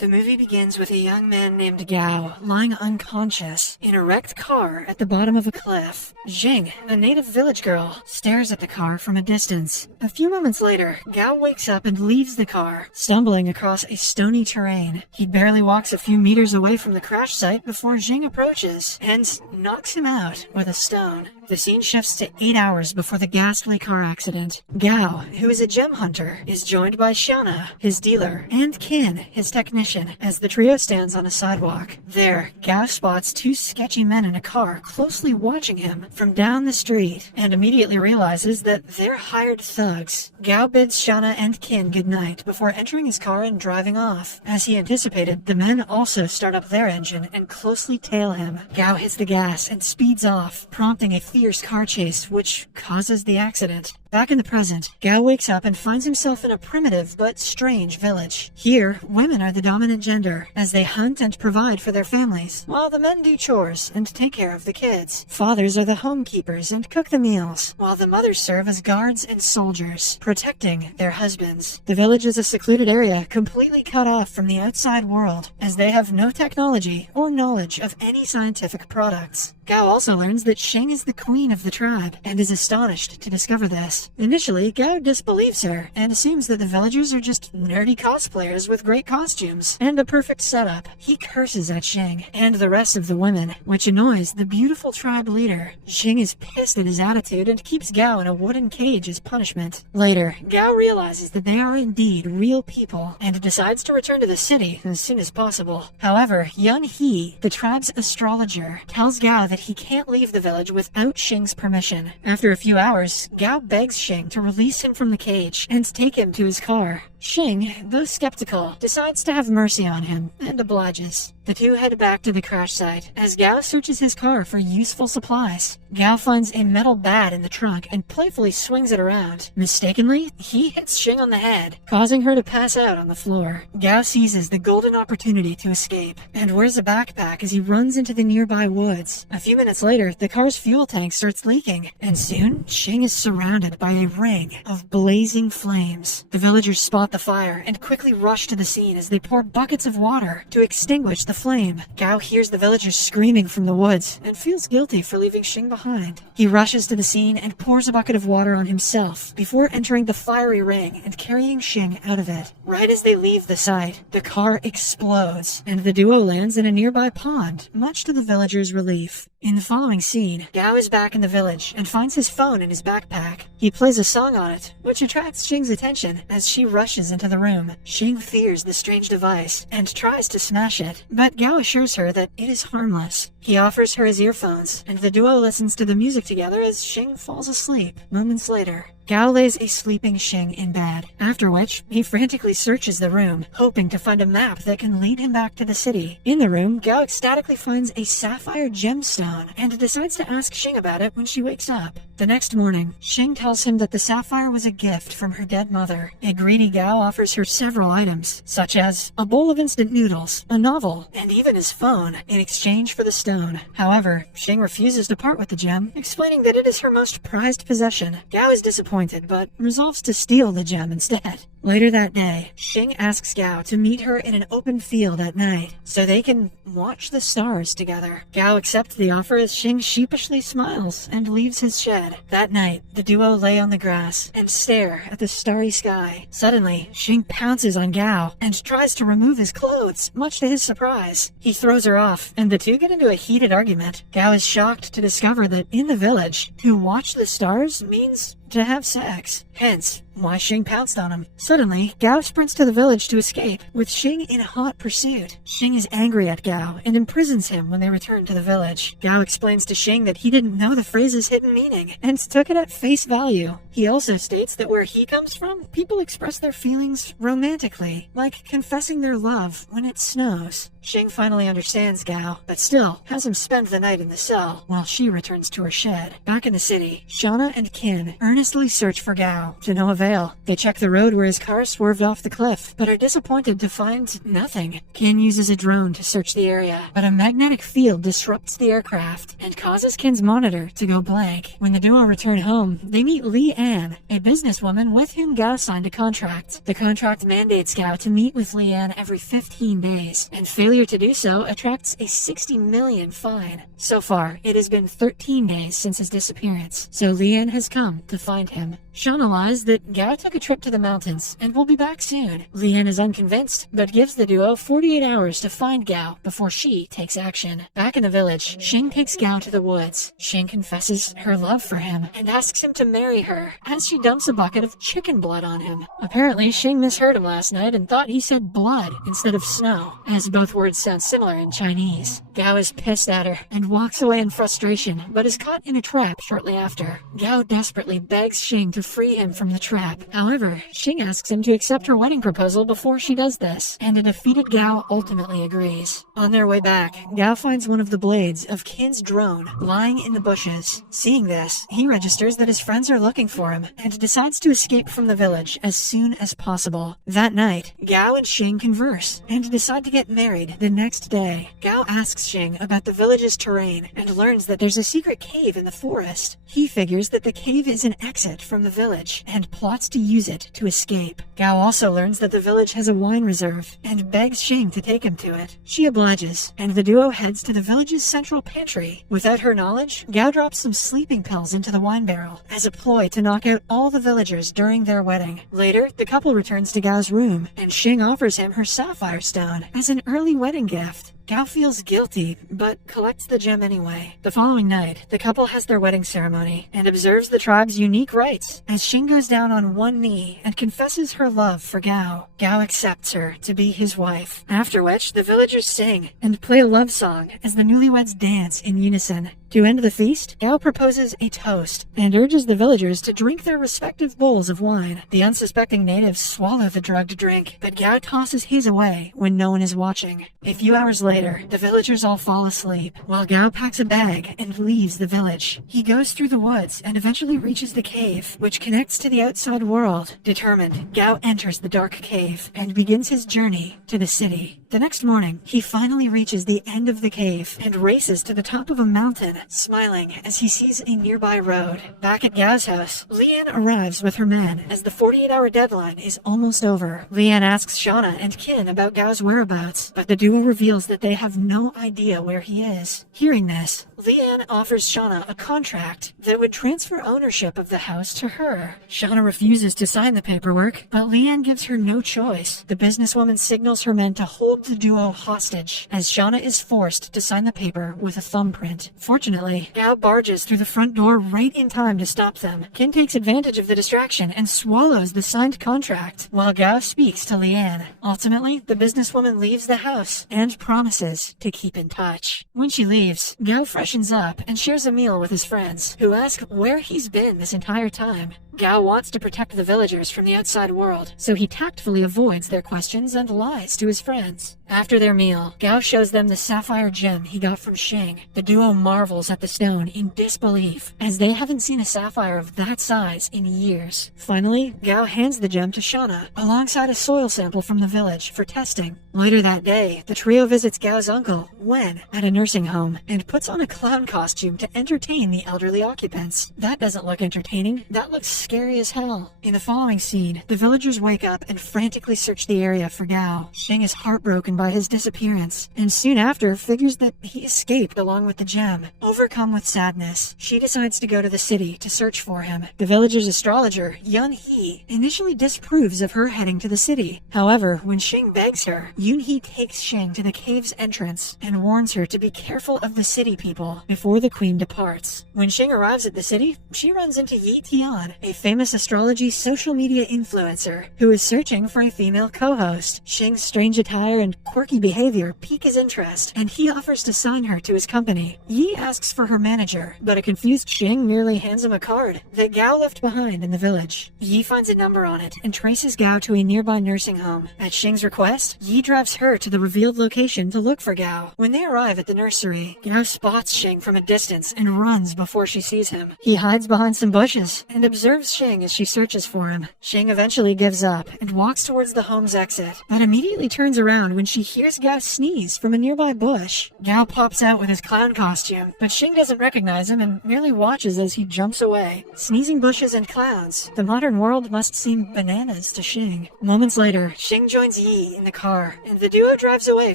The movie begins with a young man named Gao lying unconscious in a wrecked car at the bottom of a cliff. Jing, a native village girl, stares at the car from a distance. A few moments later, Gao wakes up and leaves the car, stumbling across a stony terrain. He barely walks a few meters away from the crash site before Jing approaches and knocks him out with a stone. The scene shifts to 8 hours before the ghastly car accident. Gao, who is a gem hunter, is joined by Xiana, his dealer, and Qin, his technician, as the trio stands on a sidewalk. There, Gao spots two sketchy men in a car closely watching him from down the street and immediately realizes that they're hired thugs. Gao bids Xiana and Qin goodnight before entering his car and driving off. As he anticipated, the men also start up their engine and closely tail him. Gao hits the gas and speeds off, prompting a fierce car chase which causes the accident. Back in the present, Gao wakes up and finds himself in a primitive but strange village. Here, women are the dominant gender, as they hunt and provide for their families, while the men do chores and take care of the kids. Fathers are the homekeepers and cook the meals, while the mothers serve as guards and soldiers, protecting their husbands. The village is a secluded area completely cut off from the outside world, as they have no technology or knowledge of any scientific products. Gao also learns that Xing is the queen of the tribe, and is astonished to discover this. Initially, Gao disbelieves her, and assumes that the villagers are just nerdy cosplayers with great costumes and a perfect setup. He curses at Xing and the rest of the women, which annoys the beautiful tribe leader. Xing is pissed at his attitude and keeps Gao in a wooden cage as punishment. Later, Gao realizes that they are indeed real people, and decides to return to the city as soon as possible. However, Yun He, the tribe's astrologer, tells Gao that he can't leave the village without Xing's permission. After a few hours, Gao begs Xing to release him from the cage and take him to his car. Xing, though skeptical, decides to have mercy on him and obliges. The two head back to the crash site as Gao searches his car for useful supplies. Gao finds a metal bat in the trunk and playfully swings it around. Mistakenly, he hits Xing on the head, causing her to pass out on the floor. Gao seizes the golden opportunity to escape and wears a backpack as he runs into the nearby woods. A few minutes later, the car's fuel tank starts leaking, and soon, Xing is surrounded by a ring of blazing flames. The villagers spot the fire and quickly rush to the scene as they pour buckets of water to extinguish the flame. Gao hears the villagers screaming from the woods and feels guilty for leaving Xing behind. He rushes to the scene and pours a bucket of water on himself before entering the fiery ring and carrying Xing out of it. Right as they leave the site, the car explodes and the duo lands in a nearby pond, much to the villagers' relief. In the following scene, Gao is back in the village and finds his phone in his backpack. He plays a song on it, which attracts Xing's attention as she rushes into the room. Xing fears the strange device and tries to smash it, but Gao assures her that it is harmless. He offers her his earphones, and the duo listens to the music together as Xing falls asleep. Moments later, Gao lays a sleeping Xing in bed, after which he frantically searches the room, hoping to find a map that can lead him back to the city. In the room, Gao ecstatically finds a sapphire gemstone and decides to ask Xing about it when she wakes up. The next morning, Xing tells him that the sapphire was a gift from her dead mother. A greedy Gao offers her several items, such as a bowl of instant noodles, a novel, and even his phone, in exchange for the stone. However, Xing refuses to part with the gem, explaining that it is her most prized possession. Gao is disappointed, but resolves to steal the gem instead. Later that day, Xing asks Gao to meet her in an open field at night, so they can watch the stars together. Gao accepts the offer as Xing sheepishly smiles and leaves his shed. That night, the duo lay on the grass and stare at the starry sky. Suddenly, Xing pounces on Gao and tries to remove his clothes, much to his surprise. He throws her off, and the two get into a heated argument. Gao is shocked to discover that in the village, to watch the stars means to have sex. Hence, why Xing pounced on him. Suddenly, Gao sprints to the village to escape, with Xing in hot pursuit. Xing is angry at Gao and imprisons him when they return to the village. Gao explains to Xing that he didn't know the phrase's hidden meaning and took it at face value. He also states that where he comes from, people express their feelings romantically, like confessing their love when it snows. Xing finally understands Gao, but still has him spend the night in the cell while she returns to her shed. Back in the city, Shauna and Qin earnestly search for Gao, to no avail. They check the road where his car swerved off the cliff, but are disappointed to find nothing. Kin uses a drone to search the area, but a magnetic field disrupts the aircraft and causes Kin's monitor to go blank. When the duo return home, they meet Lee Ann, a businesswoman with whom Gao signed a contract. The contract mandates Gao to meet with Lee Ann every 15 days, and failure to do so attracts a 60 million fine. So far, it has been 13 days since his disappearance, so Lee Ann has come to find him. Shauna lies that Gao took a trip to the mountains and will be back soon. Lee Ann is unconvinced, but gives the duo 48 hours to find Gao before she takes action. Back in the village, Xing takes Gao to the woods. Xing confesses her love for him and asks him to marry her as she dumps a bucket of chicken blood on him. Apparently, Xing misheard him last night and thought he said blood instead of snow, as both words sound similar in Chinese. Gao is pissed at her and walks away in frustration, but is caught in a trap shortly after. Gao desperately begs Xing to free him from the trap. However, Xing asks him to accept her wedding proposal before she does this, and a defeated Gao ultimately agrees. On their way back, Gao finds one of the blades of Kin's drone lying in the bushes. Seeing this, he registers that his friends are looking for him and decides to escape from the village as soon as possible. That night, Gao and Xing converse and decide to get married the next day. Gao asks Xing about the village's terrain and learns that there's a secret cave in the forest. He figures that the cave is an exit from the village and plots to use it to escape. Gao also learns that the village has a wine reserve and begs Xing to take him to it. She obliges, and the duo heads to the village's central pantry. Without her knowledge, Gao drops some sleeping pills into the wine barrel as a ploy to knock out all the villagers during their wedding. Later, the couple returns to Gao's room, and Xing offers him her sapphire stone as an early wedding gift. Gao feels guilty, but collects the gem anyway. The following night, the couple has their wedding ceremony and observes the tribe's unique rites as Xing goes down on one knee and confesses her love for Gao. Gao accepts her to be his wife, after which the villagers sing and play a love song as the newlyweds dance in unison. To end the feast, Gao proposes a toast and urges the villagers to drink their respective bowls of wine. The unsuspecting natives swallow the drugged drink, but Gao tosses his away when no one is watching. A few hours later, the villagers all fall asleep, while Gao packs a bag and leaves the village. He goes through the woods and eventually reaches the cave, which connects to the outside world. Determined, Gao enters the dark cave and begins his journey to the city. The next morning, he finally reaches the end of the cave and races to the top of a mountain, smiling as he sees a nearby road. Back at Gao's house, Lee Ann arrives with her men as the 48-hour deadline is almost over. Lee Ann asks Shauna and Kin about Gao's whereabouts, but the duo reveals that they have no idea where he is. Hearing this, Lee Ann offers Shauna a contract that would transfer ownership of the house to her. Shauna refuses to sign the paperwork, but Lee Ann gives her no choice. The businesswoman signals her men to hold the duo hostage, as Shauna is forced to sign the paper with a thumbprint. Fortunately, Gao barges through the front door right in time to stop them. Kin takes advantage of the distraction and swallows the signed contract, while Gao speaks to Lee Ann. Ultimately, the businesswoman leaves the house and promises to keep in touch. When she leaves, Gao freshens up and shares a meal with his friends, who ask where he's been this entire time. Gao wants to protect the villagers from the outside world, so he tactfully avoids their questions and lies to his friends. After their meal, Gao shows them the sapphire gem he got from Xing. The duo marvels at the stone in disbelief, as they haven't seen a sapphire of that size in years. Finally, Gao hands the gem to Shauna, alongside a soil sample from the village for testing. Later that day, the trio visits Gao's uncle, Wen, at a nursing home, and puts on a clown costume to entertain the elderly occupants. That doesn't look entertaining, that looks scary as hell. In the following scene, the villagers wake up and frantically search the area for Gao. Xing is heartbroken by his disappearance, and soon after figures that he escaped along with the gem. Overcome with sadness, she decides to go to the city to search for him. The villager's astrologer, Yun He, initially disapproves of her heading to the city. However, when Xing begs her, Yun He takes Xing to the cave's entrance and warns her to be careful of the city people before the queen departs. When Xing arrives at the city, she runs into Yi Tian, a famous astrology social media influencer who is searching for a female co-host. Xing's strange attire and quirky behavior pique his interest, and he offers to sign her to his company. Yi asks for her manager, but a confused Xing merely hands him a card that Gao left behind in the village. Yi finds a number on it and traces Gao to a nearby nursing home. At Xing's request, Yi drives her to the revealed location to look for Gao. When they arrive at the nursery, Gao spots Xing from a distance and runs before she sees him. He hides behind some bushes and observes observes Xing as she searches for him. Xing eventually gives up and walks towards the home's exit, but immediately turns around when she hears Gao sneeze from a nearby bush. Gao pops out with his clown costume, but Xing doesn't recognize him and merely watches as he jumps away. Sneezing bushes and clowns. The modern world must seem bananas to Xing. Moments later, Xing joins Yi in the car, and the duo drives away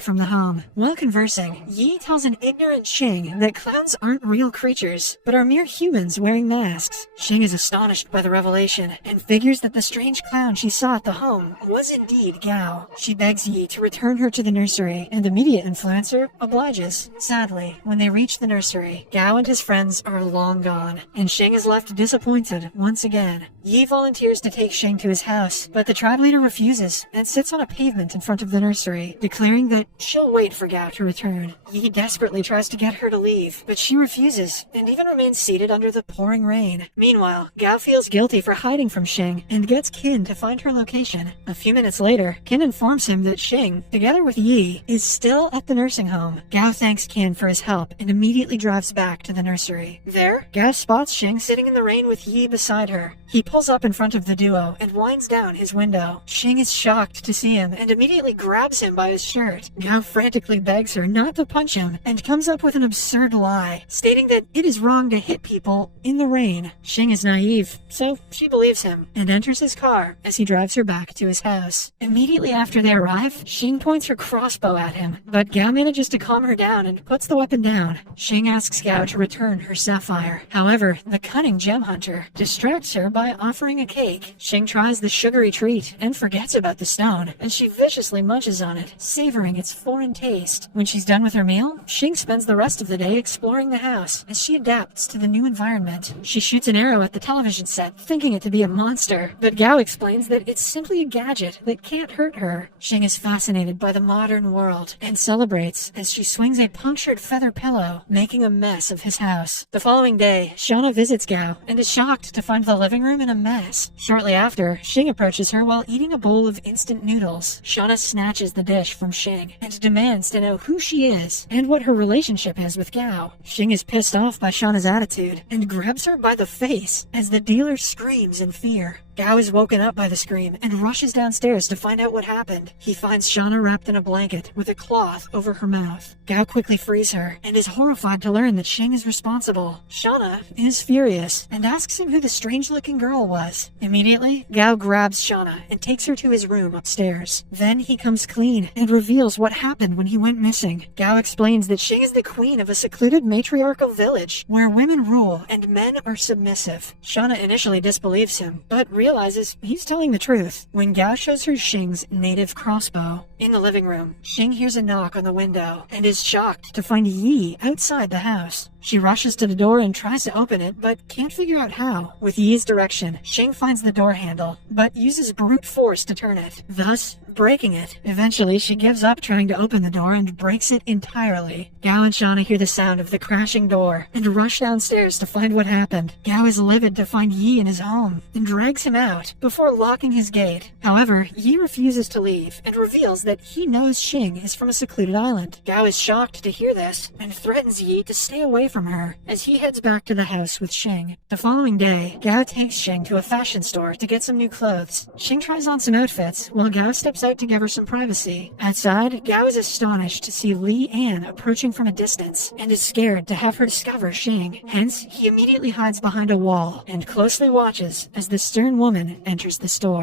from the home. While conversing, Yi tells an ignorant Xing that clowns aren't real creatures, but are mere humans wearing masks. Xing is astonished by the revelation, and figures that the strange clown she saw at the home was indeed Gao. She begs Yi to return her to the nursery, and immediate influencer obliges. Sadly, when they reach the nursery, Gao and his friends are long gone, and Xing is left disappointed once again. Yi volunteers to take Xing to his house, but the tribe leader refuses and sits on a pavement in front of the nursery, declaring that she'll wait for Gao to return. Yi desperately tries to get her to leave, but she refuses and even remains seated under the pouring rain. Meanwhile, Gao feels guilty for hiding from Xing and gets Qin to find her location. A few minutes later, Qin informs him that Xing, together with Yi, is still at the nursing home. Gao thanks Qin for his help and immediately drives back to the nursery. There, Gao spots Xing sitting in the rain with Yi beside her. He pulls up in front of the duo and winds down his window. Xing is shocked to see him and immediately grabs him by his shirt. Gao frantically begs her not to punch him and comes up with an absurd lie, stating that it is wrong to hit people in the rain. Xing is naive, so she believes him and enters his car as he drives her back to his house. Immediately after they arrive, Xing points her crossbow at him, but Gao manages to calm her down and puts the weapon down. Xing asks Gao to return her sapphire. However, the cunning gem hunter distracts her by offering a cake. Xing tries the sugary treat and forgets about the stone, and she viciously munches on it, savoring its foreign taste. When she's done with her meal, Xing spends the rest of the day exploring the house as she adapts to the new environment. She shoots an arrow at the television set, thinking it to be a monster, but Gao explains that it's simply a gadget that can't hurt her. Xing is fascinated by the modern world and celebrates as she swings a punctured feather pillow, making a mess of his house. The following day, Shauna visits Gao and is shocked to find the living room in a mess. Shortly after, Xing approaches her while eating a bowl of instant noodles. Shauna snatches the dish from Xing and demands to know who she is and what her relationship is with Gao. Xing is pissed off by Shauna's attitude and grabs her by the face as the dealer screams in fear. Gao is woken up by the scream and rushes downstairs to find out what happened. He finds Shauna wrapped in a blanket with a cloth over her mouth. Gao quickly frees her and is horrified to learn that Xing is responsible. Shauna is furious and asks him who the strange-looking girl was. Immediately, Gao grabs Shauna and takes her to his room upstairs. Then he comes clean and reveals what happened when he went missing. Gao explains that Xing is the queen of a secluded matriarchal village where women rule and men are submissive. Shauna initially disbelieves him, but realizes he's telling the truth when Gao shows her Xing's native crossbow. In the living room, Xing hears a knock on the window and is shocked to find Yi outside the house. She rushes to the door and tries to open it, but can't figure out how. With Yi's direction, Xing finds the door handle, but uses brute force to turn it, thus breaking it. Eventually, she gives up trying to open the door and breaks it entirely. Gao and Shauna hear the sound of the crashing door and rush downstairs to find what happened. Gao is livid to find Yi in his home and drags him out before locking his gate. However, Yi refuses to leave and reveals that he knows Xing is from a secluded island. Gao is shocked to hear this and threatens Yi to stay away from her as he heads back to the house with Xing. The following day, Gao takes Xing to a fashion store to get some new clothes. Xing tries on some outfits while Gao steps out to give her some privacy. Outside, Gao is astonished to see Li An approaching from a distance and is scared to have her discover Xing. Hence, he immediately hides behind a wall and closely watches as the stern woman enters the store.